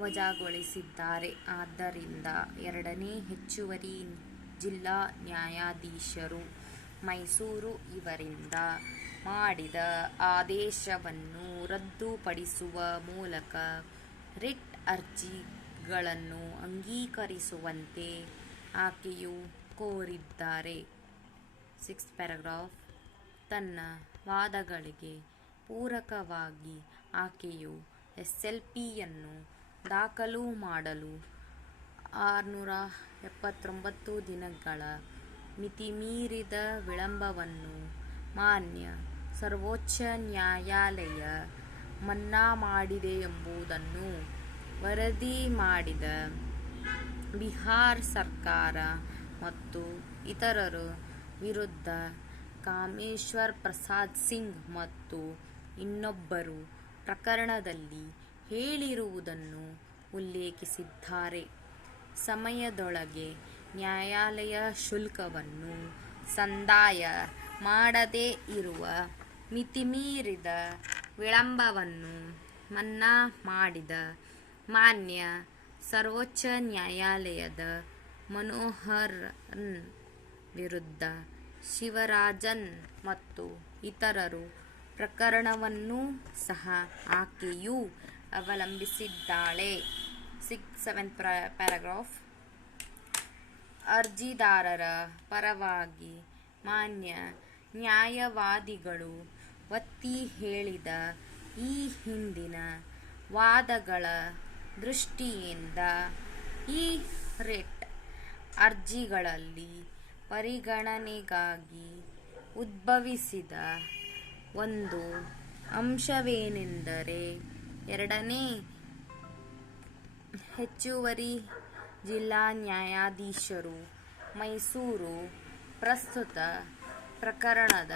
ವಜಾಗೊಳಿಸಿದ್ದಾರೆ. ಆದ್ದರಿಂದ ಎರಡನೇ ಹೆಚ್ಚುವರಿ ಜಿಲ್ಲಾ ನ್ಯಾಯಾಧೀಶರು ಮೈಸೂರು ಇವರಿಂದ ಮಾಡಿದ ಆದೇಶವನ್ನು ರದ್ದುಪಡಿಸುವ ಮೂಲಕ ರಿಟ್ ಅರ್ಜಿಗಳನ್ನು ಅಂಗೀಕರಿಸುವಂತೆ ಆಕೆಯು ಕೋರಿದ್ದಾರೆ. 6th paragraph. ತನ್ನ ವಾದಗಳಿಗೆ ಪೂರಕವಾಗಿ ಆಕೆಯು SLPಯನ್ನು ದಾಖಲು ಮಾಡಲು 679 ದಿನಗಳ ಮಿತಿಮೀರಿದ ವಿಳಂಬವನ್ನು ಮಾನ್ಯ ಸರ್ವೋಚ್ಚ ನ್ಯಾಯಾಲಯ ಮನ್ನಾ ಮಾಡಿದೆಯೆಂಬುದನ್ನು ವರದಿ ಮಾಡಿದ ಬಿಹಾರ ಸರ್ಕಾರ ಮತ್ತು ಇತರರ ವಿರುದ್ಧ ಕಾಮೇಶ್ವರ್ ಪ್ರಸಾದ್ ಸಿಂಗ್ ಮತ್ತು ಇನ್ನೊಬ್ಬರು ಪ್ರಕರಣದಲ್ಲಿ ಹೇಳಿರುವುದನ್ನು ಉಲ್ಲೇಖಿಸಿದ್ದಾರೆ. ಸಮಯದೊಳಗೆ ನ್ಯಾಯಾಲಯ ಶುಲ್ಕವನ್ನು ಸಂದಾಯ ಮಾಡದೇ ಇರುವ ಮಿತಿಮೀರಿದ ವಿಳಂಬವನ್ನು ಮನ್ನಾ ಮಾಡಿದ ಮಾನ್ಯ ಸರ್ವೋಚ್ಚ ನ್ಯಾಯಾಲಯದ ಮನೋಹರನ್ ವಿರುದ್ಧ ಶಿವರಾಜನ್ ಮತ್ತು ಇತರರು ಪ್ರಕರಣವನ್ನು ಸಹ ಆಕೆಯು ಅವಲಂಬಿಸಿದ್ದಾಳೆ. 7th paragraph. ಅರ್ಜಿದಾರರ ಪರವಾಗಿ ಮಾನ್ಯ ನ್ಯಾಯವಾದಿಗಳು ಒತ್ತಿ ಹೇಳಿದ ಈ ಹಿಂದಿನ ವಾದಗಳ ದೃಷ್ಟಿಯಿಂದ ಈ ರಿಟ್ ಅರ್ಜಿಗಳಲ್ಲಿ ಪರಿಗಣನೆಗಾಗಿ ಉದ್ಭವಿಸಿದ ಒಂದು ಅಂಶವೇನೆಂದರೆ, ಎರಡನೇ ಹೆಚ್ಚುವರಿ ಜಿಲ್ಲಾ ನ್ಯಾಯಾಧೀಶರು ಮೈಸೂರು ಪ್ರಸ್ತುತ ಪ್ರಕರಣದ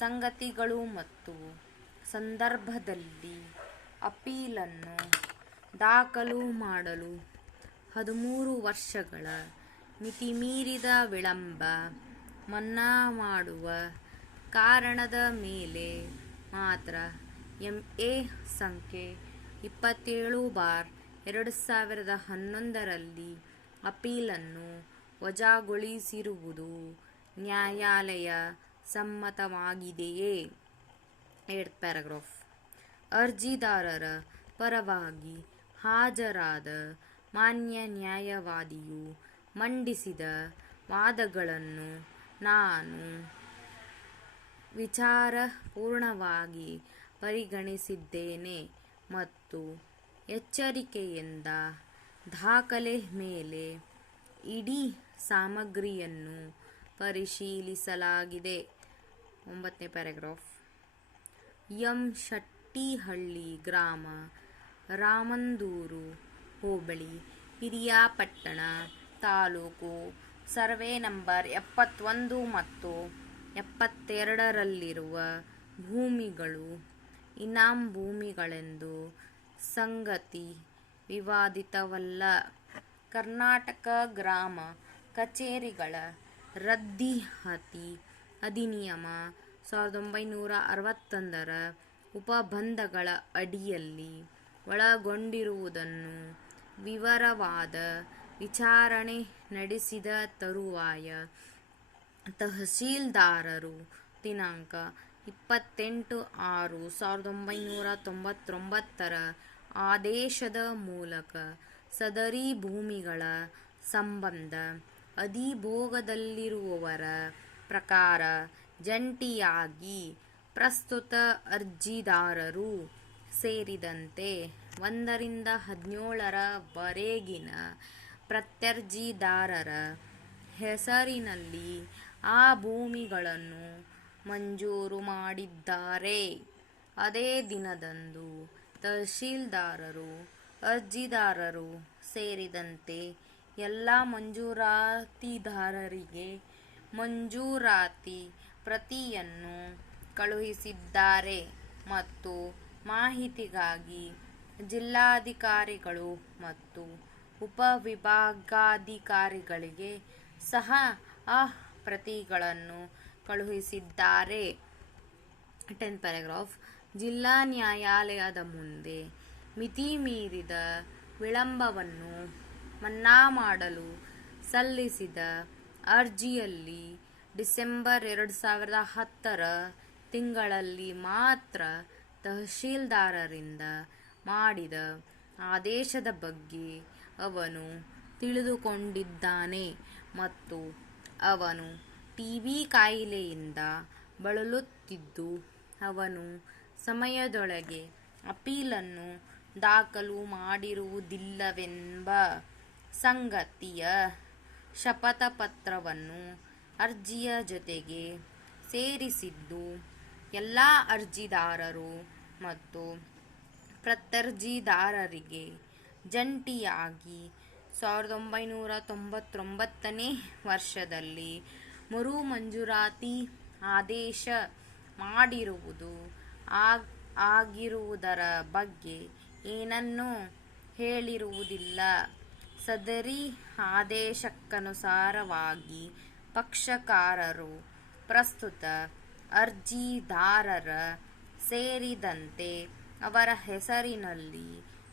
ಸಂಗತಿಗಳು ಮತ್ತು ಸಂದರ್ಭದಲ್ಲಿ ಅಪೀಲನ್ನು ದಾಖಲು ಮಾಡಲು 13 ವರ್ಷಗಳ ಮಿತಿಮೀರಿದ ವಿಳಂಬ ಮನ್ನಾ ಮಾಡುವ ಕಾರಣದ ಮೇಲೆ ಮಾತ್ರ MA ಸಂಖ್ಯೆ 27/2011 ಅಪೀಲನ್ನು ವಜಾಗೊಳಿಸಿರುವುದು ನ್ಯಾಯಾಲಯ ಸಮ್ಮತವಾಗಿದೆಯೇ? 8th paragraph. ಅರ್ಜಿದಾರರ ಪರವಾಗಿ ಹಾಜರಾದ ಮಾನ್ಯ ನ್ಯಾಯವಾದಿಯು ಮಂಡಿಸಿದ ವಾದಗಳನ್ನು ನಾನು ವಿಚಾರಪೂರ್ಣವಾಗಿ ಪರಿಗಣಿಸಿದ್ದೇನೆ ಮತ್ತು ಎಚ್ಚರಿಕೆಯಿಂದ ದಾಖಲೆ ಮೇಲೆ ಇಡೀ ಸಾಮಗ್ರಿಯನ್ನು ಪರಿಶೀಲಿಸಲಾಗಿದೆ. 9ನೇ ಪ್ಯಾರಾಗ್ರಾಫ್. ಎಂ. ಶೆಟ್ಟಿಹಳ್ಳಿ ಗ್ರಾಮ, ರಾಮಂದೂರು ಹೋಬಳಿ, ಪಿರಿಯಾಪಟ್ಟಣ ತಾಲೂಕು, ಸರ್ವೆ ನಂಬರ್ 71 ಮತ್ತು 72ರಲ್ಲಿರುವ ಭೂಮಿಗಳು ಇನಾಂ ಭೂಮಿಗಳೆಂದು ಸಂಗತಿ ವಿವಾದಿತವಲ್ಲ. ಕರ್ನಾಟಕ ಗ್ರಾಮ ಕಚೇರಿಗಳ ರದ್ದಿತಿ ಅಧಿನಿಯಮ 1961ರ ಉಪಬಂಧಗಳ ಅಡಿಯಲ್ಲಿ ಒಳಗೊಂಡಿರುವುದನ್ನು ವಿವರವಾದ ವಿಚಾರಣೆ ನಡೆಸಿದ ತರುವಾಯ ತಹಶೀಲ್ದಾರರು ದಿನಾಂಕ 28/6/1999ರ ಆದೇಶದ ಮೂಲಕ ಸದರಿ ಭೂಮಿಗಳ ಸಂಬಂಧ ಅಧಿಭೋಗದಲ್ಲಿರುವವರ ಪ್ರಕಾರ ಜಂಟಿಯಾಗಿ ಪ್ರಸ್ತುತ ಅರ್ಜಿದಾರರು ಸೇರಿದಂತೆ 1ರಿಂದ 17ರವರೆಗಿನ ಪ್ರತ್ಯರ್ಜಿದಾರರ ಹೆಸರಿನಲ್ಲಿ ಆ ಭೂಮಿಗಳನ್ನು ಮಂಜೂರು ಮಾಡಿದ್ದಾರೆ. ಅದೇ ದಿನದಂದು ತಹಶೀಲ್ದಾರರು ಅರ್ಜಿದಾರರು ಸೇರಿದಂತೆ ಎಲ್ಲ ಮಂಜೂರಾತಿದಾರರಿಗೆ ಮಂಜೂರಾತಿ ಪ್ರತಿಯನ್ನು ಕಳುಹಿಸಿದ್ದಾರೆ ಮತ್ತು ಮಾಹಿತಿಗಾಗಿ ಜಿಲ್ಲಾಧಿಕಾರಿಗಳು ಮತ್ತು ಉಪವಿಭಾಗಾಧಿಕಾರಿಗಳಿಗೆ ಸಹ ಆ ಪ್ರತಿಗಳನ್ನು ಕಳುಹಿಸಿದ್ದಾರೆ. 10th paragraph. ಜಿಲ್ಲಾ ನ್ಯಾಯಾಲಯದ ಮುಂದೆ ಮಿತಿ ಮೀರಿದ ವಿಳಂಬವನ್ನು ಮನ್ನಾ ಮಾಡಲು ಸಲ್ಲಿಸಿದ ಅರ್ಜಿಯಲ್ಲಿ ಡಿಸೆಂಬರ್ 2010ರ ತಿಂಗಳಲ್ಲಿ ಮಾತ್ರ ತಹಶೀಲ್ದಾರರಿಂದ ಮಾಡಿದ ಆದೇಶದ ಬಗ್ಗೆ ಅವನು ತಿಳಿದುಕೊಂಡಿದ್ದಾನೆ ಮತ್ತು ಅವನು ಟಿಬಿ ಕಾಯಿಲೆಯಿಂದ ಬಳಲುತ್ತಿದ್ದು ಅವನು ಸಮಯದೊಳಗೆ ಅಪೀಲನ್ನು ದಾಖಲು ಮಾಡಿರುವುದಿಲ್ಲವೆಂಬ ಸಂಗತಿಯ ಶಪಥಪತ್ರವನ್ನು ಅರ್ಜಿಯ ಜೊತೆಗೆ ಸೇರಿಸಿದ್ದು ಎಲ್ಲ ಅರ್ಜಿದಾರರು ಮತ್ತು ಪ್ರತ್ಯರ್ಜಿದಾರರಿಗೆ ಜಂಟಿಯಾಗಿ 1999ನೇ ವರ್ಷದಲ್ಲಿ ಮರು ಮಂಜೂರಾತಿ ಆದೇಶ ಮಾಡಿರುವುದು ಆಗಿರುವುದರ ಬಗ್ಗೆ ಏನನ್ನೂ ಹೇಳಿರುವುದಿಲ್ಲ. ಸದರಿ ಆದೇಶಕ್ಕನುಸಾರವಾಗಿ ಪಕ್ಷಕಾರರು ಪ್ರಸ್ತುತ ಅರ್ಜಿದಾರರ ಸೇರಿದಂತೆ ಅವರ ಹೆಸರಿನಲ್ಲಿ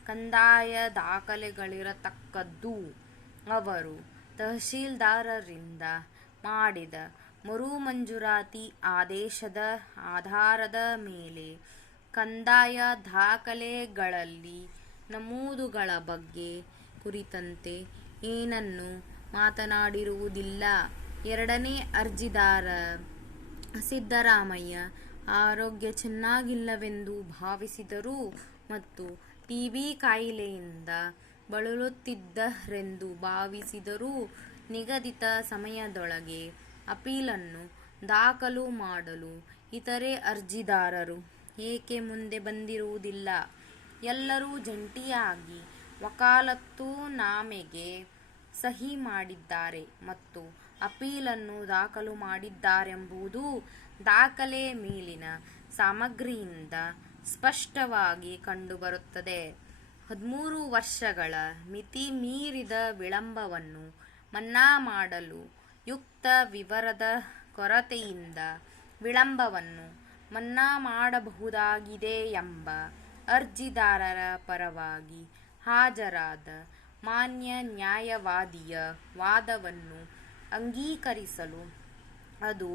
ಕಂದಾಯ ದಾಖಲೆಗಳಿರತಕ್ಕದ್ದು. ಅವರು ತಹಶೀಲ್ದಾರರಿಂದ ಮಾಡಿದ ಮರು ಮಂಜೂರಾತಿ ಆದೇಶದ ಆಧಾರದ ಮೇಲೆ ಕಂದಾಯ ದಾಖಲೆಗಳಲ್ಲಿ ನಮೂದುಗಳ ಬಗ್ಗೆ ಕುರಿತಂತೆ ಏನನ್ನೂ ಮಾತನಾಡಿರುವುದಿಲ್ಲ. ಎರಡನೇ ಅರ್ಜಿದಾರ ಸಿದ್ದರಾಮಯ್ಯ ಆರೋಗ್ಯ ಚೆನ್ನಾಗಿಲ್ಲವೆಂದು ಭಾವಿಸಿದರು ಮತ್ತು ಟಿಬಿ ಕಾಯಿಲೆಯಿಂದ ಬಳಲುತ್ತಿದ್ದರೆಂದು ಭಾವಿಸಿದರೂ ನಿಗದಿತ ಸಮಯದೊಳಗೆ ಅಪೀಲನ್ನು ದಾಖಲು ಮಾಡಲು ಇತರೆ ಅರ್ಜಿದಾರರು ಏಕೆ ಮುಂದೆ ಬಂದಿರುವುದಿಲ್ಲ? ಎಲ್ಲರೂ ಜಂಟಿಯಾಗಿ ವಕಾಲತ್ತುನಾಮೆಗೆ ಸಹಿ ಮಾಡಿದ್ದಾರೆ ಮತ್ತು ಅಪೀಲನ್ನು ದಾಖಲು ಮಾಡಿದ್ದಾರೆಂಬುದು ದಾಖಲೆ ಮೇಲಿನ ಸಾಮಗ್ರಿಯಿಂದ ಸ್ಪಷ್ಟವಾಗಿ ಕಂಡುಬರುತ್ತದೆ. 13 ವರ್ಷಗಳ ಮಿತಿ ಮೀರಿದ ವಿಳಂಬವನ್ನು ಮನ್ನಾ ಮಾಡಲು ಯುಕ್ತ ವಿವರದ ಕೊರತೆಯಿಂದ ವಿಳಂಬವನ್ನು ಮನ್ನಾ ಮಾಡಬಹುದಾಗಿದೆ ಎಂಬ ಅರ್ಜಿದಾರರ ಪರವಾಗಿ ಹಾಜರಾದ ಮಾನ್ಯ ನ್ಯಾಯವಾದಿಯ ವಾದವನ್ನು ಅಂಗೀಕರಿಸಲು ಅದು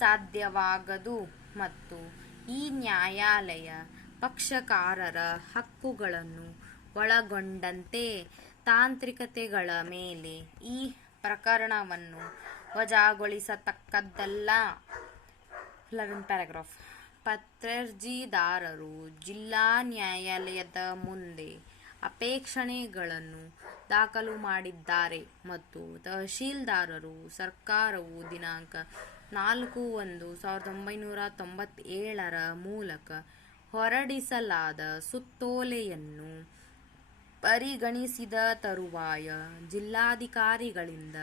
ಸಾಧ್ಯವಾಗದು ಮತ್ತು ಈ ನ್ಯಾಯಾಲಯ ಪಕ್ಷಕಾರರ ಹಕ್ಕುಗಳನ್ನು ಒಳಗೊಂಡಂತೆ ತಾಂತ್ರಿಕತೆಗಳ ಮೇಲೆ ಈ ಪ್ರಕರಣವನ್ನು ವಜಾಗೊಳಿಸತಕ್ಕದ್ದಲ್ಲ. 11th paragraph. ಪ್ರತ್ಯರ್ಜಿದಾರರು ಜಿಲ್ಲಾ ನ್ಯಾಯಾಲಯದ ಮುಂದೆ ಅಪೇಕ್ಷಣೆಗಳನ್ನು ದಾಖಲು ಮಾಡಿದ್ದಾರೆ ಮತ್ತು ತಹಶೀಲ್ದಾರರು ಸರ್ಕಾರವು ದಿನಾಂಕ 4/1/1997ರ ಮೂಲಕ ಹೊರಡಿಸಲಾದ ಸುತ್ತೋಲೆಯನ್ನು ಪರಿಗಣಿಸಿದ ತರುವಾಯ ಜಿಲ್ಲಾಧಿಕಾರಿಗಳಿಂದ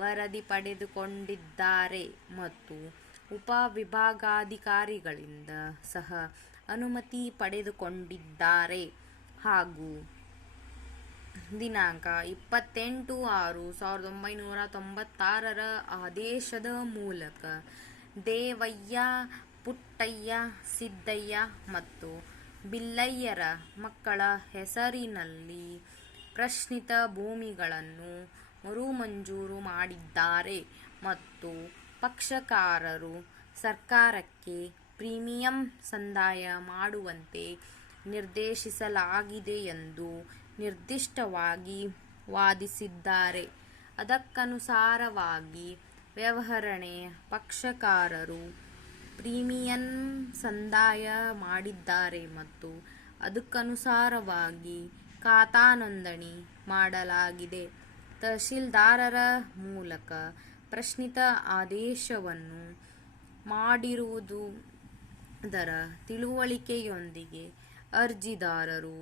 ವರದಿ ಪಡೆದುಕೊಂಡಿದ್ದಾರೆ ಮತ್ತು ಉಪವಿಭಾಗಾಧಿಕಾರಿಗಳಿಂದ ಸಹ ಅನುಮತಿ ಪಡೆದುಕೊಂಡಿದ್ದಾರೆ ಹಾಗೂ ದಿನಾಂಕ 28/6/1996ರ ಆದೇಶದ ಮೂಲಕ ದೇವಯ್ಯ, ಪುಟ್ಟಯ್ಯ, ಸಿದ್ದಯ್ಯ ಮತ್ತು ಬಿಲ್ಲಯ್ಯರ ಮಕ್ಕಳ ಹೆಸರಿನಲ್ಲಿ ಪ್ರಶ್ನಿತ ಭೂಮಿಗಳನ್ನು ಮರುಮಂಜೂರು ಮಾಡಿದ್ದಾರೆ ಮತ್ತು ಪಕ್ಷಕಾರರು ಸರ್ಕಾರಕ್ಕೆ ಪ್ರೀಮಿಯಂ ಸಂದಾಯ ಮಾಡುವಂತೆ ನಿರ್ದೇಶಿಸಲಾಗಿದೆ ಎಂದು ನಿರ್ದಿಷ್ಟವಾಗಿ ವಾದಿಸಿದ್ದಾರೆ. ಅದಕ್ಕನುಸಾರವಾಗಿ ವ್ಯವಹರಣೆ ಪಕ್ಷಕಾರರು ಪ್ರೀಮಿಯಂ ಸಂದಾಯ ಮಾಡಿದ್ದಾರೆ ಮತ್ತು ಅದಕ್ಕನುಸಾರವಾಗಿ ಖಾತಾ ನೋಂದಣಿ ಮಾಡಲಾಗಿದೆ. ತಹಶೀಲ್ದಾರರ ಮೂಲಕ ಪ್ರಶ್ನಿತ ಆದೇಶವನ್ನು ಮಾಡಿರುವುದರ ತಿಳುವಳಿಕೆಯೊಂದಿಗೆ ಅರ್ಜಿದಾರರು,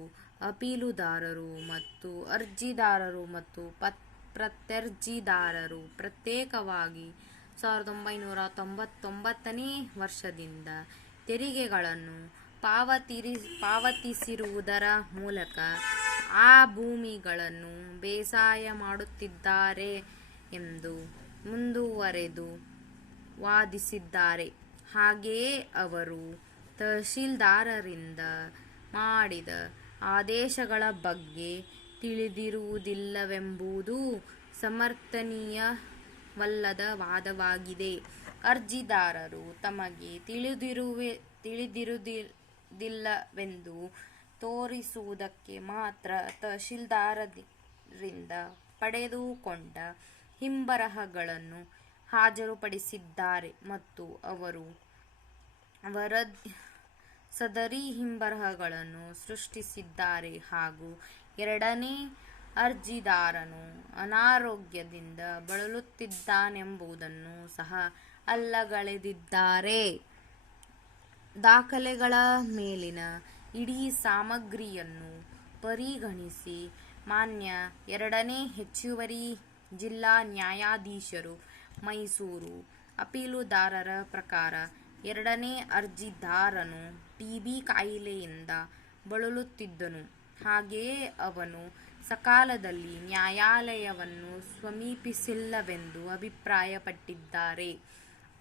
ಅಪೀಲುದಾರರು ಮತ್ತು ಅರ್ಜಿದಾರರು ಮತ್ತು ಪ್ರತ್ಯರ್ಜಿದಾರರು ಪ್ರತ್ಯೇಕವಾಗಿ 1999ನೇ ವರ್ಷದಿಂದ ತೆರಿಗೆಗಳನ್ನು ಪಾವತಿಸಿರುವುದರ ಮೂಲಕ ಆ ಭೂಮಿಗಳನ್ನು ಬೇಸಾಯ ಮಾಡುತ್ತಿದ್ದಾರೆ ಎಂದು ಮುಂದುವರೆದು ವಾದಿಸಿದ್ದಾರೆ. ಹಾಗೆಯೇ ಅವರು ತಹಶೀಲ್ದಾರರಿಂದ ಮಾಡಿದ ಆದೇಶಗಳ ಬಗ್ಗೆ ತಿಳಿದಿರುವುದಿಲ್ಲವೆಂಬುದು ಸಮರ್ಥನೀಯವಲ್ಲದ ವಾದವಾಗಿದೆ. ಅರ್ಜಿದಾರರು ತಮಗೆ ತಿಳಿದಿರುವುದಿಲ್ಲವೆಂದು ತೋರಿಸುವುದಕ್ಕೆ ಮಾತ್ರ ತಹಶೀಲ್ದಾರರಿಂದ ಪಡೆದುಕೊಂಡ ಹಿಂಬರಹಗಳನ್ನು ಹಾಜರುಪಡಿಸಿದ್ದಾರೆ ಮತ್ತು ಅವರು ಸದರಿ ಹಿಂಬರಹಗಳನ್ನು ಸೃಷ್ಟಿಸಿದ್ದಾರೆ ಹಾಗೂ ಎರಡನೇ ಅರ್ಜಿದಾರನು ಅನಾರೋಗ್ಯದಿಂದ ಬಳಲುತ್ತಿದ್ದಾನೆಂಬುದನ್ನು ಸಹ ಅಲ್ಲಗಳೆದಿದ್ದಾರೆ. ದಾಖಲೆಗಳ ಮೇಲಿನ ಇಡೀ ಸಾಮಗ್ರಿಯನ್ನು ಪರಿಗಣಿಸಿ ಮಾನ್ಯ ಎರಡನೇ ಹೆಚ್ಚುವರಿ ಜಿಲ್ಲಾ ನ್ಯಾಯಾಧೀಶರು ಮೈಸೂರು ಅಪೀಲುದಾರರ ಪ್ರಕಾರ ಎರಡನೇ ಅರ್ಜಿದಾರನು ಟಿಬಿ ಕಾಯಿಲೆಯಿಂದ ಬಳಲುತ್ತಿದ್ದನು. ಹಾಗೆಯೇ ಅವನು ಸಕಾಲದಲ್ಲಿ ನ್ಯಾಯಾಲಯವನ್ನು ಸಮೀಪಿಸಿಲ್ಲವೆಂದು ಅಭಿಪ್ರಾಯಪಟ್ಟಿದ್ದಾರೆ.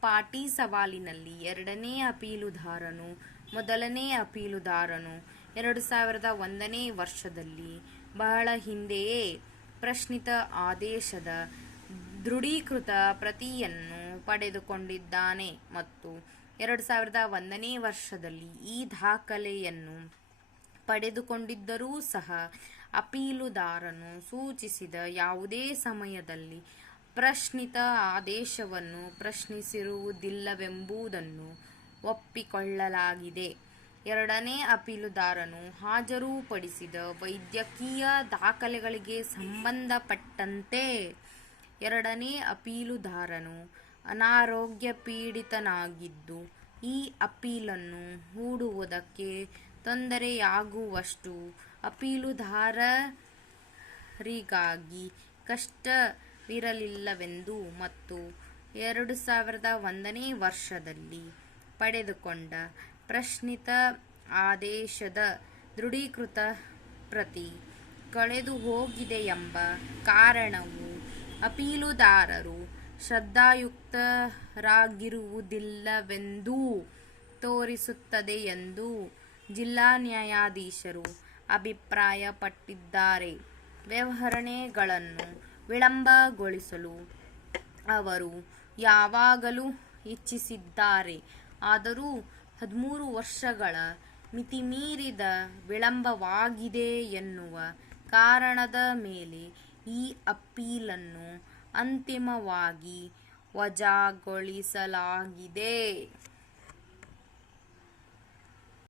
ಪಾಟಿ ಸವಾಲಿನಲ್ಲಿ ಎರಡನೇ ಅಪೀಲುದಾರನು ಮೊದಲನೇ ಅಪೀಲುದಾರನು 2001ನೇ ವರ್ಷದಲ್ಲಿ ಬಹಳ ಹಿಂದೆಯೇ ಪ್ರಶ್ನಿತ ಆದೇಶದ ದೃಢೀಕೃತ ಪ್ರತಿಯನ್ನು ಪಡೆದುಕೊಂಡಿದ್ದಾನೆ ಮತ್ತು 2001ನೇ ವರ್ಷದಲ್ಲಿ ಈ ದಾಖಲೆಯನ್ನು ಪಡೆದುಕೊಂಡಿದ್ದರೂ ಸಹ ಅಪೀಲುದಾರನು ಸೂಚಿಸಿದ ಯಾವುದೇ ಸಮಯದಲ್ಲಿ ಪ್ರಶ್ನಿತ ಆದೇಶವನ್ನು ಪ್ರಶ್ನಿಸಿರುವುದಿಲ್ಲವೆಂಬುದನ್ನು ಒಪ್ಪಿಕೊಳ್ಳಲಾಗಿದೆ. ಎರಡನೇ ಅಪೀಲುದಾರನು ಹಾಜರುಪಡಿಸಿದ ವೈದ್ಯಕೀಯ ದಾಖಲೆಗಳಿಗೆ ಸಂಬಂಧಪಟ್ಟಂತೆ ಎರಡನೇ ಅಪೀಲುದಾರನು ಅನಾರೋಗ್ಯಪೀಡಿತನಾಗಿದ್ದು ಈ ಅಪೀಲನ್ನು ಹೂಡುವುದಕ್ಕೆ ತೊಂದರೆಯಾಗುವಷ್ಟು ಅಪೀಲುದಾರರಿಗಾಗಿ ಕಷ್ಟವಿರಲಿಲ್ಲವೆಂದು ಮತ್ತು 2001ನೇ ವರ್ಷದಲ್ಲಿ ಪಡೆದುಕೊಂಡ ಪ್ರಶ್ನಿತ ಆದೇಶದ ದೃಢೀಕೃತ ಪ್ರತಿ ಕಳೆದುಹೋಗಿದೆಯೆಂಬ ಕಾರಣವು ಅಪೀಲುದಾರರು ಶ್ರದ್ಧಾಯುಕ್ತರಾಗಿರುವುದಿಲ್ಲವೆಂದು ತೋರಿಸುತ್ತದೆ ಎಂದು ಜಿಲ್ಲಾ ನ್ಯಾಯಾಧೀಶರು ಅಭಿಪ್ರಾಯಪಟ್ಟಿದ್ದಾರೆ. ವ್ಯವಹರಣೆಗಳನ್ನು ವಿಳಂಬಗೊಳಿಸಲು ಅವರು ಯಾವಾಗಲೂ ಇಚ್ಛಿಸಿದ್ದಾರೆ, ಆದರೂ 13 ವರ್ಷಗಳ ಮಿತಿಮೀರಿದ ವಿಳಂಬವಾಗಿದೆ ಎನ್ನುವ ಕಾರಣದ ಮೇಲೆ ಈ ಅಪೀಲನ್ನು ಅಂತಿಮವಾಗಿ ವಜಾಗೊಳಿಸಲಾಗಿದೆ.